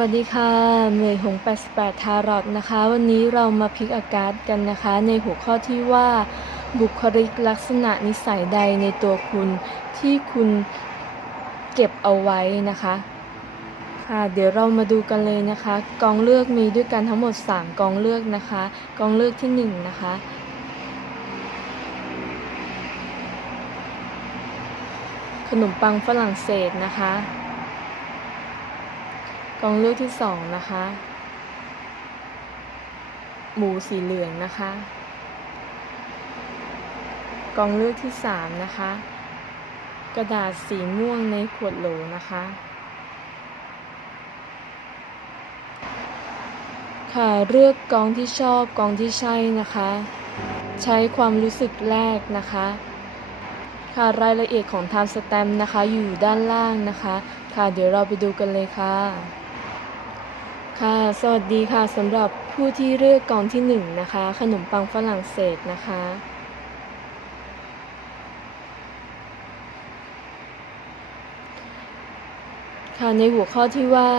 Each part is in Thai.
วัสดีค่ะเมย์หง 88 ทารอตนะคะ วันนี้เรามาพลิกอากาศกันนะคะ ในหัวข้อที่ว่าบุคลิกลักษณะนิสัยใดในตัวคุณที่คุณเก็บเอาไว้นะคะ ค่ะ เดี๋ยวเรามาดูกันเลยนะคะ กองเลือกมีด้วยกันทั้งหมด 3 กองเลือกนะคะ กองเลือกที่ 1 นะคะขนมปังฝรั่งเศสนะคะ กองเลือกที่สองนะคะ หมูสีเหลืองนะคะ กองเลือกที่สามนะคะ กระดาษสีม่วงในขวดโหลนะคะ ค่ะเลือกกองที่ชอบกองที่ใช่นะคะ ใช้ความรู้สึกแรกนะคะค่ะรายละเอียดของ Time Stamp นะคะ อยู่ด้านล่างนะคะ ค่ะ เดี๋ยวเราไปดูกันเลยค่ะ ค่ะ สวัสดีค่ะสำหรับผู้ที่เลือกกองที่หนึ่งนะคะ ขนมปังฝรั่งเศสนะคะ ค่ะในหัวข้อที่ว่า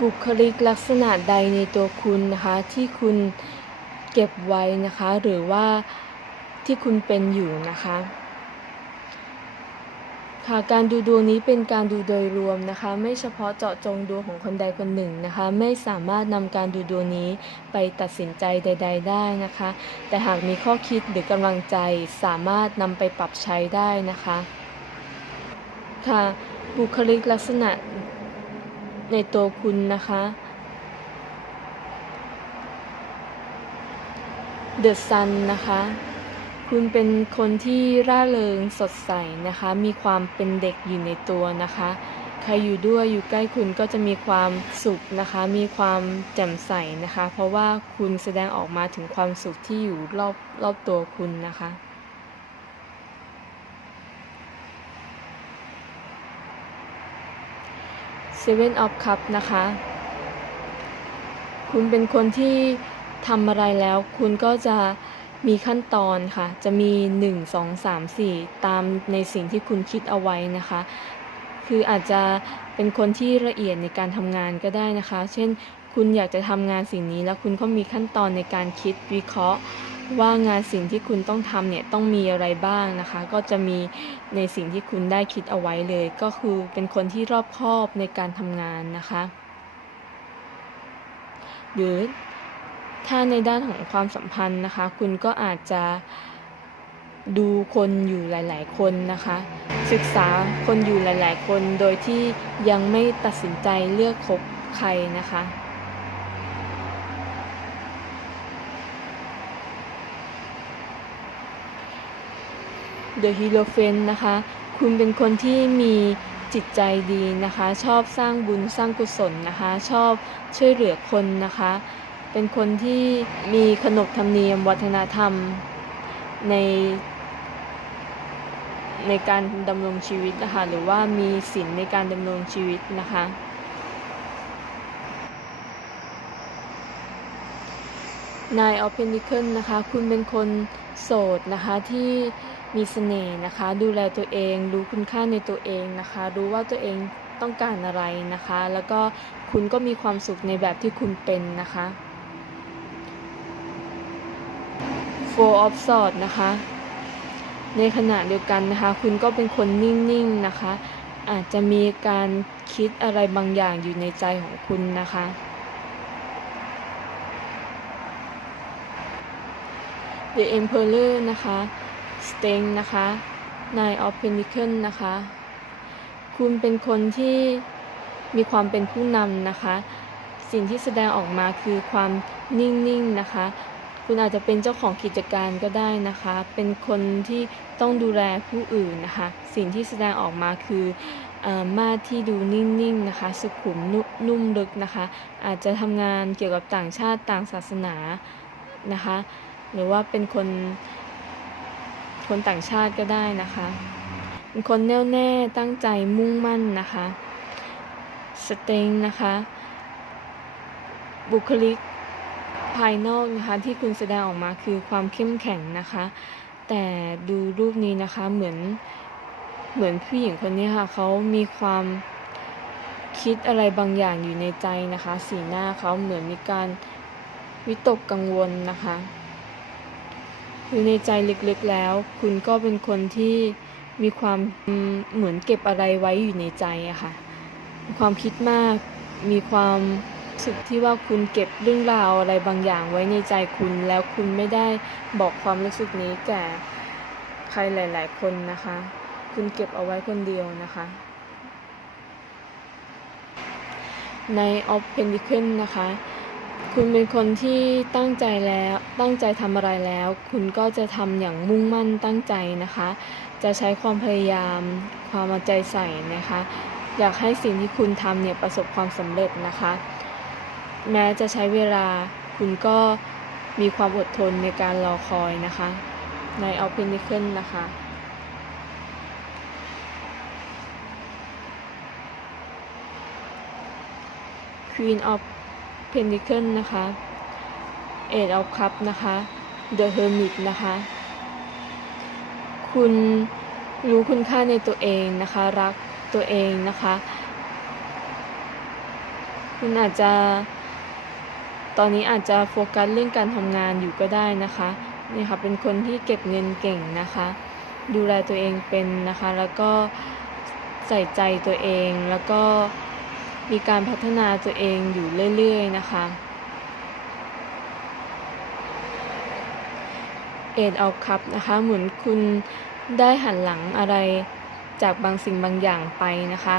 บุคลิกลักษณะใดในตัวคุณนะคะ ที่คุณเก็บไว้นะคะ หรือว่าที่คุณเป็นอยู่นะคะ ค่ะการดูดวงนี้เป็นการดูโดยรวมนะคะ ไม่เฉพาะเจาะจงดวงของคนใดคนหนึ่งนะคะ ไม่สามารถนำการดูดวงนี้ไปตัดสินใจใด ๆ ได้นะคะ แต่หากมีข้อคิดหรือกำลังใจสามารถนำไปปรับใช้ได้นะคะค่ะบุคลิกลักษณะในตัวคุณนะคะ The Sun นะคะ คุณเป็นคนที่ร่าเริงสดใสนะคะ มีความเป็นเด็กอยู่ในตัวนะคะ ใครอยู่ด้วยอยู่ใกล้คุณก็จะมีความสุขนะคะ มีความแจ่มใสนะคะ เพราะว่าคุณแสดงออกมาถึงความสุขที่อยู่รอบรอบตัวคุณนะคะ Seven of Cup นะคะ คุณเป็นคนที่ทำอะไรแล้ว คุณก็จะ มีขั้นตอนค่ะ จะมี 1 2 3 4 ตามในสิ่งที่คุณคิดเอาไว้นะคะ คืออาจจะเป็นคนที่ละเอียดในการทำงานก็ได้นะคะ เช่น คุณอยากจะทำงานสิ่งนี้ แล้วคุณก็มีขั้นตอนในการคิดวิเคราะห์ ว่างานสิ่งที่คุณต้องทำเนี่ยต้องมีอะไรบ้างนะคะ ก็จะมีในสิ่งที่คุณได้คิดเอาไว้เลย ก็คือเป็นคนที่รอบคอบในการทำงานนะคะ หรือ ถ้าในด้านของความสัมพันธ์นะคะ คุณก็อาจจะดูคนอยู่หลาย ๆ คนนะคะ ศึกษาคนอยู่หลาย ๆ คนโดยที่ยังไม่ตัดสินใจเลือกคบใครนะคะ The Hierophant นะคะ คุณเป็นคนที่มีจิตใจดีนะคะ ชอบสร้างบุญสร้างกุศลนะคะ ชอบช่วยเหลือคนนะคะ เป็นคนที่มีขนบธรรมเนียมวัฒนธรรมใน ในการดำรงชีวิตนะคะหรือว่ามีศีลในการดำรงชีวิตนะคะนายออฟเพนิเคิลนะคะ คุณเป็นคนโสดนะคะที่มีเสน่ห์นะคะ ดูแลตัวเอง รู้คุณค่าในตัวเองนะคะ รู้ว่าตัวเองต้องการอะไรนะคะ แล้วก็คุณก็มีความสุขในแบบที่คุณเป็นนะคะ Four of Swords นะคะ ในขณะเดียวกันนะคะ คุณก็เป็นคนนิ่งๆนะคะ อาจจะมีการคิดอะไรบางอย่างอยู่ในใจของคุณนะคะ The Emperor นะคะ Strength นะคะ Nine of Pentacles นะคะ คุณเป็นคนที่มีความเป็นผู้นำนะคะ สิ่งที่แสดงออกมาคือความนิ่งๆนะคะ คุณอาจจะเป็นเจ้าของกิจการก็ได้นะคะ เป็นคนที่ต้องดูแลผู้อื่นนะคะ สิ่งที่แสดงออกมาคืออมาดที่ดูนิ่งๆนะคะ สุขุมนนุ่มลึกนะคะ อาจจะทำงานเกี่ยวกับต่างชาติต่างศาสนานะคะ หรือว่าเป็นคนคนต่างชาติก็ได้นะคะเป็นคนแน่วแน่ตั้งใจมุ่งมั่นนะคะสเต็งนะคะ บุคลิก ภายนอกนะคะที่คุณแสดงออกมาคือความเข้มแข็งนะคะ แต่ดูรูปนี้นะคะเหมือนเหมือนผู้หญิงคนนี้ค่ะเขามีความคิดอะไรบางอย่างอยู่ในใจนะคะ สีหน้าเขาเหมือนมีการวิตกกังวลนะคะอยู่ในใจลึกๆแล้ว คุณก็เป็นคนที่มีความเหมือนเก็บอะไรไว้อยู่ในใจอะค่ะความคิดมากมีความ สึกที่ว่าคุณเก็บเรื่องราวอะไรบางอย่างไว้ในใจคุณ แล้วคุณไม่ได้บอกความรู้สึกนี้แก่ใครหลาย ๆ คนนะคะ คุณเก็บเอาไว้คนเดียวนะคะ ใน of Pentacle นะคะ คุณเป็นคนที่ตั้งใจแล้วตั้งใจทำอะไรแล้ว คุณก็จะทำอย่างมุ่งมั่นตั้งใจนะคะ จะใช้ความพยายาม ความเอาใจใส่นะคะอยากให้สิ่งที่คุณทำเนี่ยประสบความสำเร็จนะคะ แม้จะใช้เวลาคุณก็มีความอดทนในการรอคอยนะคะ ใน of Pentacle นะคะ Queen of Pentacle นะคะ Eight of Cup นะคะ The Hermit นะคะ คุณรู้คุณค่าในตัวเองนะคะ รักตัวเองนะคะ คุณอาจจะ ตอนนี้อาจจะโฟกัสเรื่องการทำงานอยู่ก็ได้นะคะนี่ค่ะเป็นคนที่เก็บเงินเก่งนะคะ ดูแลตัวเองเป็นนะคะ แล้วก็ใส่ใจตัวเอง แล้วก็มีการพัฒนาตัวเองอยู่เรื่อยๆนะคะ เอ็ดเอาคับนะคะ เหมือนคุณได้หันหลังอะไรจากบางสิ่งบางอย่างไปนะคะ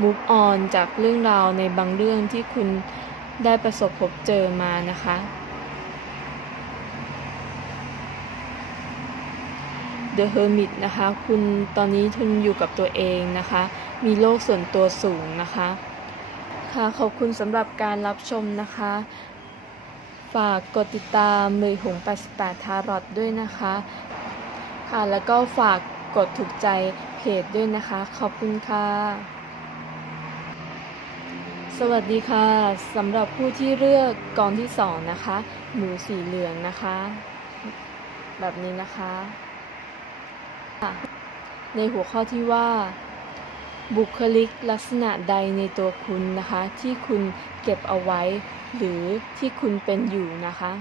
move on จากเรื่องราวในบางเรื่องที่คุณ ได้ประสบพบเจอมานะคะ The Hermit นะคะ คุณตอนนี้ทุนอยู่กับตัวเองนะคะ มีโลกส่วนตัวสูงนะคะ ค่ะ ขอบคุณสำหรับการรับชมนะคะ ฝากกดติดตามเลยหง88ทารอตด้วยนะคะ ค่ะ แล้วก็ฝากกดถูกใจเพจด้วยนะคะ ขอบคุณค่ะ สวัสดีค่ะสำหรับผู้ที่เลือกกองที่สองนะคะ หมูสีเหลืองนะคะ แบบนี้นะคะค่ะในหัวข้อที่ว่า บุคลิกลักษณะใดในตัวคุณนะคะ ที่คุณเก็บเอาไว้ หรือที่คุณเป็นอยู่นะคะ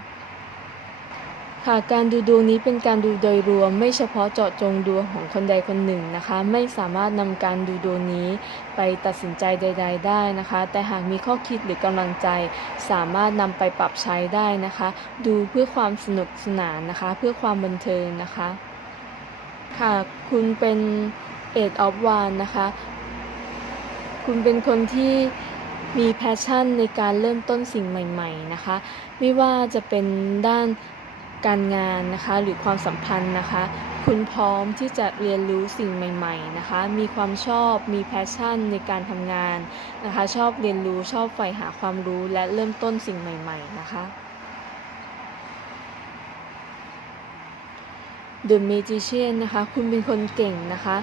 ค่ะการดูดวงนี้เป็นการดูโดยรวมไม่เฉพาะเจาะจงดวงของคนใดคนหนึ่งนะคะ ไม่สามารถนำการดูดวงนี้ไปตัดสินใจใด ๆ ได้นะคะ แต่หากมีข้อคิดหรือกำลังใจ สามารถนำไปปรับใช้ได้นะคะ ดูเพื่อความสนุกสนานนะคะ เพื่อความบันเทิงนะคะ ค่ะคุณเป็นเอ็ดออฟวานนะคะ คุณเป็นคนที่มีแพชชั่นในการเริ่มต้นสิ่งใหม่ ๆ นะคะ ไม่ว่าจะเป็นด้าน การงานนะคะหรือความสัมพันธ์นะคะ คุณพร้อมที่จะเรียนรู้สิ่งใหม่ ๆนะคะ มีความชอบมีแพชชั่นในการทำงานนะคะ ชอบเรียนรู้ชอบใฝ่หาความรู้และเริ่มต้นสิ่งใหม่ ๆ นะคะ The Magician นะคะคุณเป็นคนเก่งนะคะ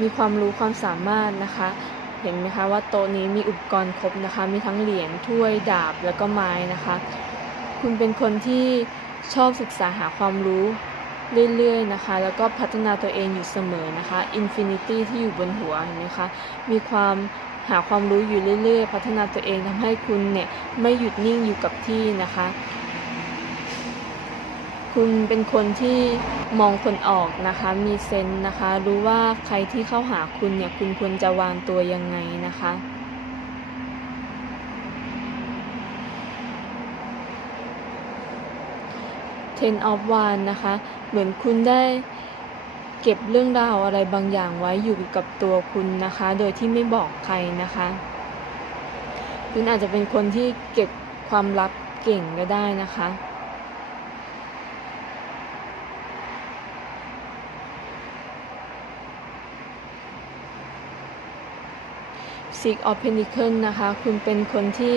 มีความรู้ความสามารถนะคะเห็นไหมคะว่าโต๊ะนี้มีอุปกรณ์ครบนะคะ มีทั้งเหรียญถ้วยดาบแล้วก็ไม้นะคะ คุณเป็นคนที่ ชอบศึกษาหาความรู้เรื่อยๆนะคะ แล้วก็พัฒนาตัวเองอยู่เสมอนะคะ Infinity ที่อยู่บนหัวนไหมคะ มีความหาความรู้อยู่เรื่อย ๆ พัฒนาตัวเองทำให้คุณเนี่ยไม่หยุดนิ่งอยู่กับที่นะคะ คุณเป็นคนที่มองคนออกนะคะ มีเซนส์นะคะ รู้ว่าใครที่เข้าหาคุณเนี่ย คุณควรจะวางตัวยังไงนะคะ Ten of Wands นะคะ เหมือนคุณได้เก็บเรื่องราวอะไรบางอย่างไว้อยู่กับตัวคุณนะคะ โดยที่ไม่บอกใครนะคะ คุณอาจจะเป็นคนที่เก็บความลับเก่งก็ได้นะคะ Six of Pentacles นะคะ คุณเป็นคนที่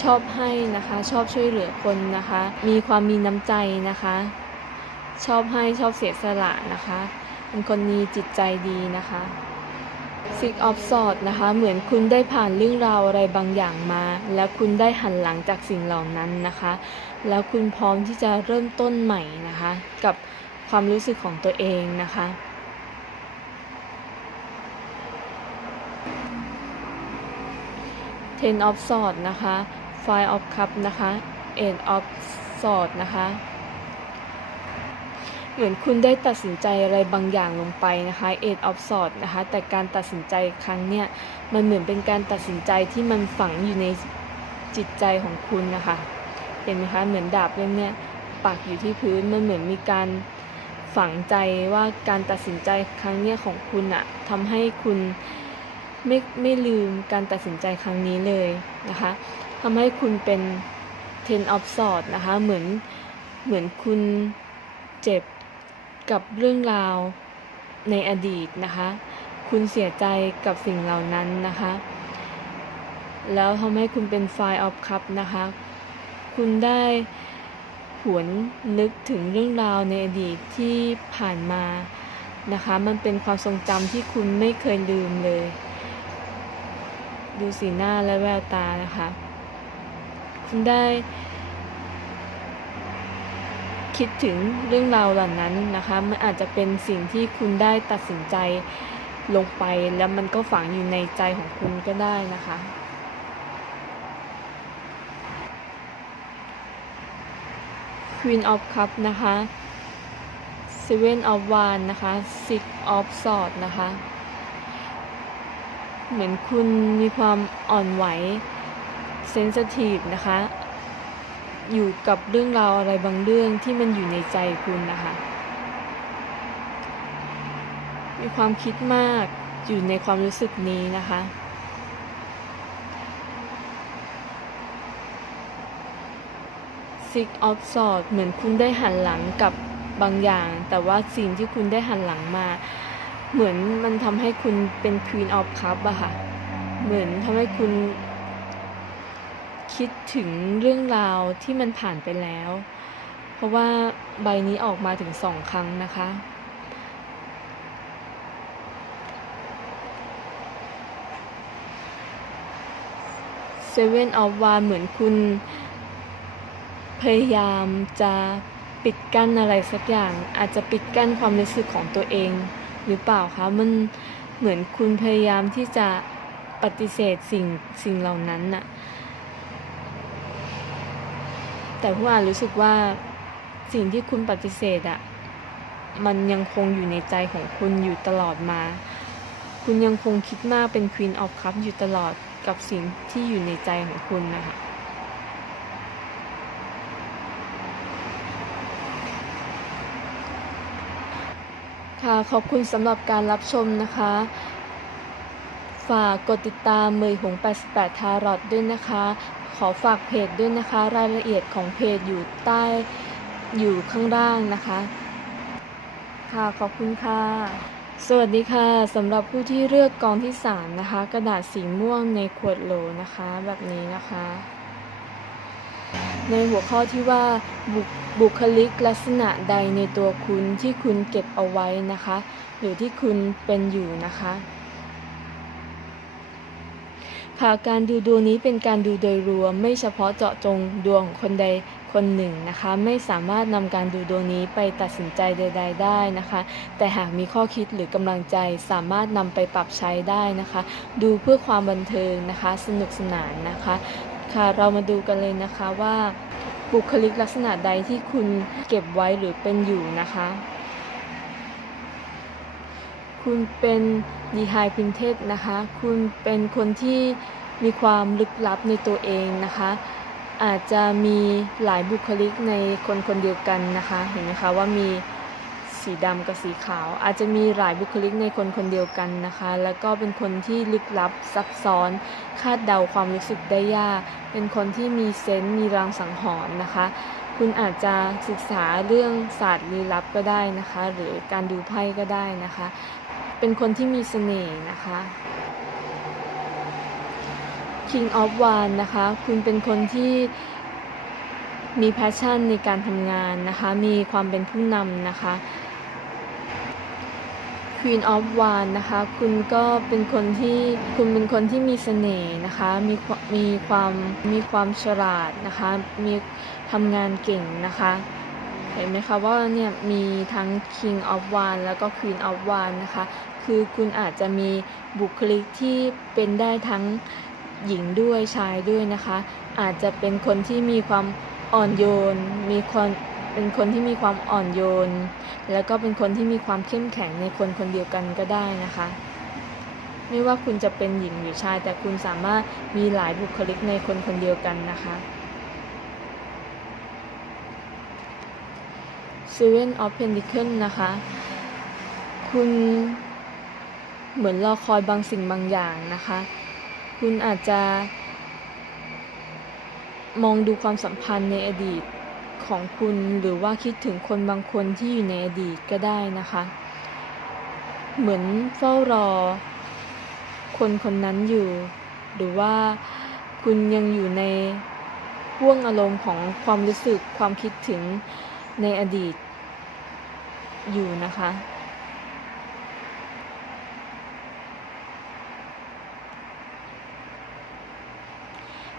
ชอบให้นะคะ ชอบช่วยเหลือคนนะคะ มีความมีน้ำใจนะคะ ชอบให้ชอบเสียสละนะคะเป็นคนมีจิตใจดีนะคะ Six of Swords นะคะ เหมือนคุณได้ผ่านเรื่องราวอะไรบางอย่างมา แล้วคุณได้หันหลังจากสิ่งเหล่านั้นนะคะ แล้วคุณพร้อมที่จะเริ่มต้นใหม่นะคะ กับความรู้สึกของตัวเองนะคะ ten of s w o r d นะคะ five of cup นะคะ eight of Sword นะคะ เหมือนคุณได้ตัดสินใจอะไรบางอย่างลงไปนะคะ eight of Sword นะคะ แต่การตัดสินใจครั้งเนี้ยมันเหมือนเป็นการตัดสินใจที่มันฝังอยู่ในจิตใจของคุณนะคะ เห็นไหมคะ เหมือนดาบเล่มเนี้ยปักอยู่ที่พื้น มันเหมือนมีการฝังใจว่าการตัดสินใจครั้งเนี้ยของคุณอะทำให้คุณ ไม่ไม่ลืมการตัดสินใจครั้งนี้เลยนะคะทำให้คุณเป็น ten of swords นะคะเหมือนเหมือนคุณเจ็บกับเรื่องราวในอดีตนะคะ คุณเสียใจกับสิ่งเหล่านั้นนะคะ แล้วทำให้คุณเป็น five of cup นะคะ คุณได้หวนนึกถึงเรื่องราวในอดีตที่ผ่านมานะคะ มันเป็นความทรงจำที่คุณไม่เคยลืมเลย ดูสีหน้าและแววตานะคะ คุณได้ คิดถึงเรื่องราวเหล่านั้นนะคะ มันอาจจะเป็นสิ่งที่คุณได้ตัดสินใจลงไปแล้วมันก็ฝังอยู่ในใจของคุณก็ได้นะคะ Queen of Cup นะคะ Seven of w a n d นะคะ Six of Swords นะคะ เหมือนคุณมีความอ่อนไหว sensitive นะคะ อยู่กับเรื่องราวอะไรบางเรื่องที่มันอยู่ในใจคุณนะคะ มีความคิดมากอยู่ในความรู้สึกนี้นะคะ Six of Swords เหมือนคุณได้หันหลังกับบางอย่าง แต่ว่าสิ่งที่คุณได้หันหลังมา เหมือนมันทำให้คุณเป็น Queen of Cup อะค่ะ เหมือนทำให้คุณ คิดถึงเรื่องราวที่มันผ่านไปแล้ว เพราะว่าใบนี้ออกมาถึงสองครั้งนะคะ Seven of Wands เหมือนคุณพยายามจะปิดกั้นอะไรสักอย่าง อาจจะปิดกั้นความรู้สึกของตัวเอง หรือเปล่าคะมันเหมือนคุณพยายามที่จะปฏิเสธสิ่งสิ่งเหล่านั้นน่ะ แต่ผู้อ่านรู้สึกว่าสิ่งที่คุณปฏิเสธอะมันยังคงอยู่ในใจของคุณอยู่ตลอดมา คุณยังคงคิดมากเป็น Queen of Cups อยู่ตลอดกับสิ่งที่อยู่ในใจของคุณนะคะ ค่ะขอบคุณสำหรับการรับชมนะคะ ฝากกดติดตามเมยหง88ทารอดด้วยนะคะ ขอฝากเพจด้วยนะคะ รายละเอียดของเพจอยู่ใต้อยู่ข้างล่างนะคะ ค่ะขอบคุณค่ะ สวัสดีค่ะสำหรับผู้ที่เลือกกองที่ 3 นะคะ กระดาษสีม่วงในขวดโหลนะคะ แบบนี้นะคะ ในหัวข้อที่ว่าบุคบุคลิกลักษณะใดในตัวคุณที่คุณเก็บเอาไว้นะคะ หรือที่คุณเป็นอยู่นะคะค่ะการดูดวงนี้เป็นการดูโดยรวม ไม่เฉพาะเจาะจงดวงของคนใดคนหนึ่งนะคะ ไม่สามารถนำการดูดวงนี้ไปตัดสินใจใด ๆ ได้นะคะ แต่หากมีข้อคิดหรือกำลังใจสามารถนำไปปรับใช้ได้นะคะ ดูเพื่อความบันเทิงนะคะ สนุกสนานนะคะ ค่ะ เรามาดูกันเลยนะคะว่าบุคลิกลักษณะใดที่คุณเก็บไว้หรือเป็นอยู่นะคะ คุณเป็นดีไฮพินเทสนะคะ คุณเป็นคนที่มีความลึกลับในตัวเองนะคะ อาจจะมีหลายบุคลิกในคนคนเดียวกันนะคะ เห็นไหมคะว่ามี สีดำกับสีขาว อาจจะมีหลายบุคลิกในคนคนเดียวกันนะคะ แล้วก็เป็นคนที่ลึกลับซับซ้อน คาดเดาความรู้สึกได้ยาก เป็นคนที่มีเซนส์มีรางสังหรณ์นะคะ คุณอาจจะศึกษาเรื่องศาสตร์ลี้ลับก็ได้นะคะ หรือการดูไพ่ก็ได้นะคะ เป็นคนที่มีเสน่ห์นะคะ King of Wands นะคะ คุณเป็นคนที่มีแพชชั่นในการทำงานนะคะ มีความเป็นผู้นำนะคะ Queen of Wands นะคะ คุณก็เป็นคนที่คุณเป็นคนที่มีเสน่ห์นะคะ มีมมีความมีความฉลาดนะคะ มีทำงานเก่งนะคะ เห็นไหมคะว่าเนี่ยมีทั้ง King of Wands แล้วก็ Queen of Wands นะคะ คือคุณอาจจะมีบุคลิกที่เป็นได้ทั้งหญิงด้วยชายด้วยนะคะ อาจจะเป็นคนที่มีความอ่อนโยน มีคน เป็นคนที่มีความอ่อนโยน แล้วก็เป็นคนที่มีความเข้มแข็งในคนคนเดียวกันก็ได้นะคะ ไม่ว่าคุณจะเป็นหญิงหรือชาย แต่คุณสามารถมีหลายบุคลิกในคนคนเดียวกันนะคะ Seven of Pentacles นะคะ คุณเหมือนรอคอยบางสิ่งบางอย่างนะคะ คุณอาจจะมองดูความสัมพันธ์ในอดีต ของคุณหรือว่าคิดถึงคนบางคนที่อยู่ในอดีตก็ได้นะคะ เหมือนเฝ้ารอ คนคนนั้นอยู่ หรือว่าคุณยังอยู่ในห่วงอารมณ์ของความรู้สึกความคิดถึงในอดีต อยู่นะคะ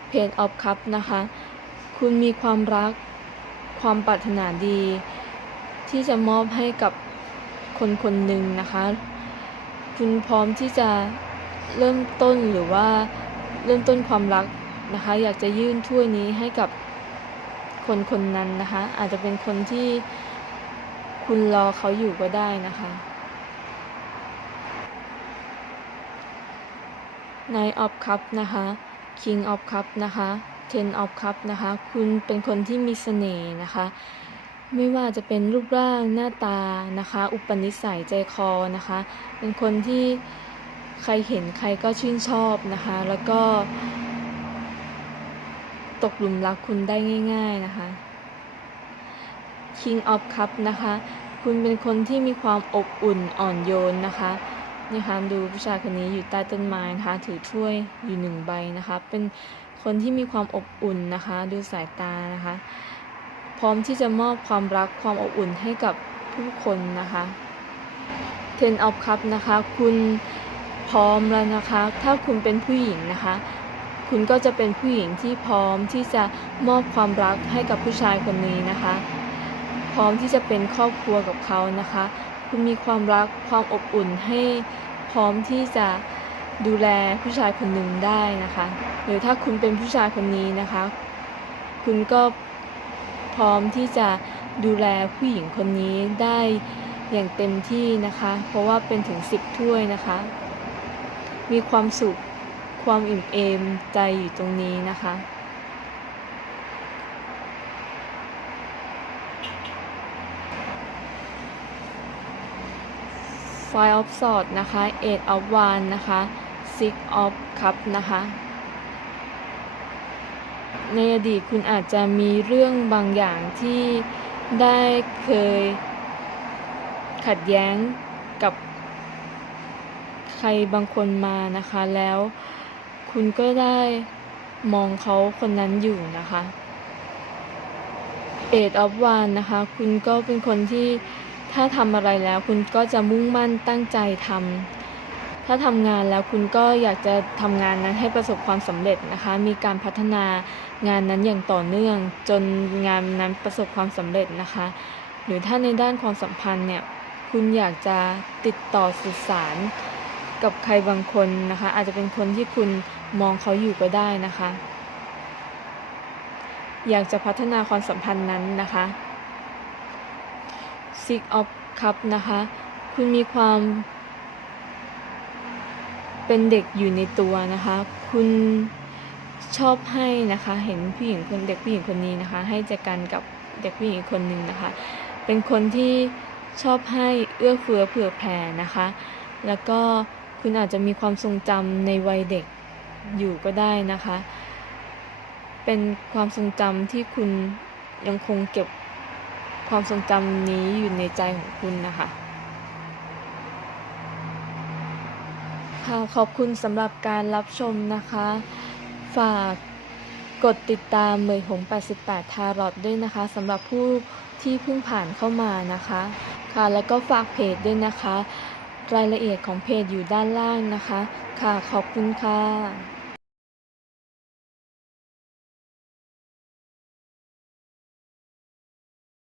เพจออฟคัพนะคะ คุณมีความรัก ความปรารถนาดี ที่จะมอบให้กับคนคนหนึ่งนะคะ คุณพร้อมที่จะเริ่มต้นหรือว่าเริ่มต้นความรักนะคะ อยากจะยื่นถ้วยนี้ให้กับคนคนนั้นนะคะ อาจจะเป็นคนที่คุณรอเขาอยู่ก็ได้นะคะ Knight of Cup นะคะ King of Cup นะคะ Ten of Cup นะคะ คุณเป็นคนที่มีเสน่ห์นะคะ ไม่ว่าจะเป็นรูปร่างหน้าตานะคะ อุปนิสัยใจคอนะคะ เป็นคนที่ใครเห็นใครก็ชื่นชอบนะคะ แล้วก็ตกหลุมรักคุณได้ง่าย ๆนะคะ King of Cup นะคะ คุณเป็นคนที่มีความอบอุ่นอ่อนโยนนะคะนี่ค่ะดูผู้ชายคนนี้อยู่ใต้ต้นไม้นะคะ ถือถ้วยอยู่หนึ่งใบนะคะ เป็น คนที่มีความอบอุ่นนะคะ ดูสายตานะคะ พร้อมที่จะมอบความรักความอบอุ่นให้กับผู้คนนะคะ Ten of Cup นะคะ คุณพร้อมแล้วนะคะ ถ้าคุณเป็นผู้หญิงนะคะ คุณก็จะเป็นผู้หญิงที่พร้อมที่จะมอบความรักให้กับผู้ชายคนนี้นะคะ พร้อมที่จะเป็นครอบครัวกับเขานะคะ คุณมีความรักความอบอุ่นให้พร้อมที่จะ ดูแลผู้ชายคนหนึ่งได้นะคะ หรือถ้าคุณเป็นผู้ชายคนนี้นะคะ คุณก็พร้อมที่จะดูแลผู้หญิงคนนี้ได้อย่างเต็มที่นะคะ เพราะว่าเป็นถึงสิบถ้วยนะคะ มีความสุขความอิ่มเอมใจอยู่ตรงนี้นะคะ Five of Swords นะคะ Eight of Wands นะคะ Six of Cup นะคะ ในอดีตคุณอาจจะมีเรื่องบางอย่างที่ได้เคยขัดแย้งกับใครบางคนมานะคะ แล้วคุณก็ได้มองเขาคนนั้นอยู่นะคะ Eight of Wands นะคะ คุณก็เป็นคนที่ถ้าทำอะไรแล้ว คุณก็จะมุ่งมั่นตั้งใจทำ ถ้าทำงานแล้วคุณก็อยากจะทำงานนั้นให้ประสบความสำเร็จนะคะ มีการพัฒนางานนั้นอย่างต่อเนื่อง จนงานนั้นประสบความสำเร็จนะคะ หรือถ้าในด้านความสัมพันธ์เนี่ยคุณอยากจะติดต่อสื่อสารกับใครบางคนนะคะ อาจจะเป็นคนที่คุณมองเขาอยู่ก็ได้นะคะ อยากจะพัฒนาความสัมพันธ์นั้นนะคะ Six of Cup นะคะ คุณมีความ เป็นเด็กอยู่ในตัวนะคะ คุณชอบให้นะคะ เห็นผู้หญิงคนเด็กผู้หญิงคนนี้นะคะ ให้จัดการกับเด็กผู้หญิงอีกคนหนึ่งนะคะ เป็นคนที่ชอบให้เอื้อเฟื้อเผื่อแผ่นะคะ แล้วก็คุณอาจจะมีความทรงจำในวัยเด็กอยู่ก็ได้นะคะ เป็นความทรงจำที่คุณยังคงเก็บความทรงจำนี้อยู่ในใจของคุณนะคะ ค่ะขอบคุณสำหรับการรับชมนะคะ ฝากกดติดตามเมยหง 88 ทารอดด้วยนะคะสำหรับผู้ที่เพิ่งผ่านเข้ามานะคะค่ะแล้วก็ฝากเพจด้วยนะคะ รายละเอียดของเพจอยู่ด้านล่างนะคะ ค่ะขอบคุณค่ะ